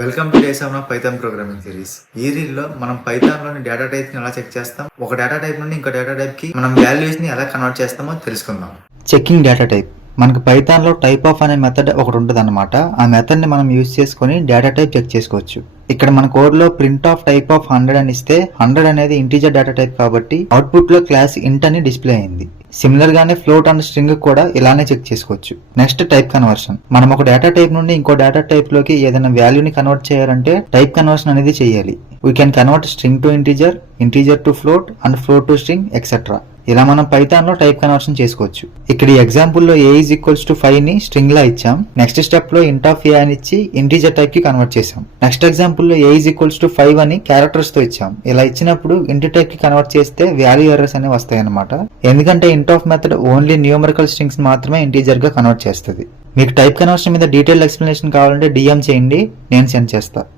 Welcome two days of Python programming series. ఈ రీల్లో మనం Python లోని డేటా టైప్స్ ని ఎలా చెక్ చేస్తాం, ఒక డేటా టైప్ నుండి ఇంకో డేటా టైప్ కి మనం వాల్యూస్ ని ఎలా కన్వర్ట్ చేస్తామో తెలుసుకుందాం. Checking data type. మనకు పైథాన్ లో టైప్ ఆఫ్ అనే మెథడ్ ఒకటి ఉంటుంది అనమాట. ఆ మెథడ్ ని మనం యూజ్ చేసుకుని డేటా టైప్ చెక్ చేసుకోవచ్చు. ఇక్కడ మన కోడ్ లో ప్రింట్ ఆఫ్ టైప్ ఆఫ్ 100 అని ఇస్తే 100 అనేది ఇంటీజర్ డేటా టైప్ కాబట్టి అవుట్పుట్ లో క్లాస్ ఇంట్ అని డిస్ప్లే అయింది. సిమిలర్ గానే ఫ్లోట్ అండ్ స్ట్రింగ్ కూడా ఇలానే చెక్ చేసుకోవచ్చు. Next type conversion. మనం ఒక డేటా టైప్ నుండి ఇంకో డేటా టైప్ లోకి ఏదైనా వాల్యూని కన్వర్ట్ చేయాలంటే టైప్ కన్వర్షన్ అనేది చేయాలి. We can convert string to integer, integer to float and float to string etcetera. ఇలా మనం పైథాన్ లో టైప్ కన్వర్షన్ చేసుకోవచ్చు. ఇక్కడ ఈ ఎగ్జాంపుల్ లో a ఈజ్ ఈక్వల్స్ టు 5 ని స్ట్రింగ్ లా ఇచ్చాం. నెక్స్ట్ స్టెప్ లో ఇంట్ ఆఫ్ a అని ఇచ్చి ఇంటీజర్ టైప్ కి కన్వర్ట్ చేసాం. నెక్స్ట్ ఎగ్జాంపుల్ లో a ఈజ్ ఈక్వల్స్ టు 5 అని క్యారెక్టర్స్ తో ఇచ్చాం. ఇలా ఇచ్చినప్పుడు ఇంట్ టైప్ కి కన్వర్ట్ చేస్తే వాల్యూ ఎర్రర్స్ అనేవి వస్తాయి అనమాట. ఎందుకంటే ఇంట్ of method only numerical strings మాత్రమే ఇంటీజర్ గా కన్వర్ట్ చేస్తుంది. మీకు టైప్ కన్వర్షన్ మీద డీటెయిల్ ఎక్స్ప్లెనేషన్ కావాలంటే DM చేయండి, నేను సెండ్ చేస్తాను.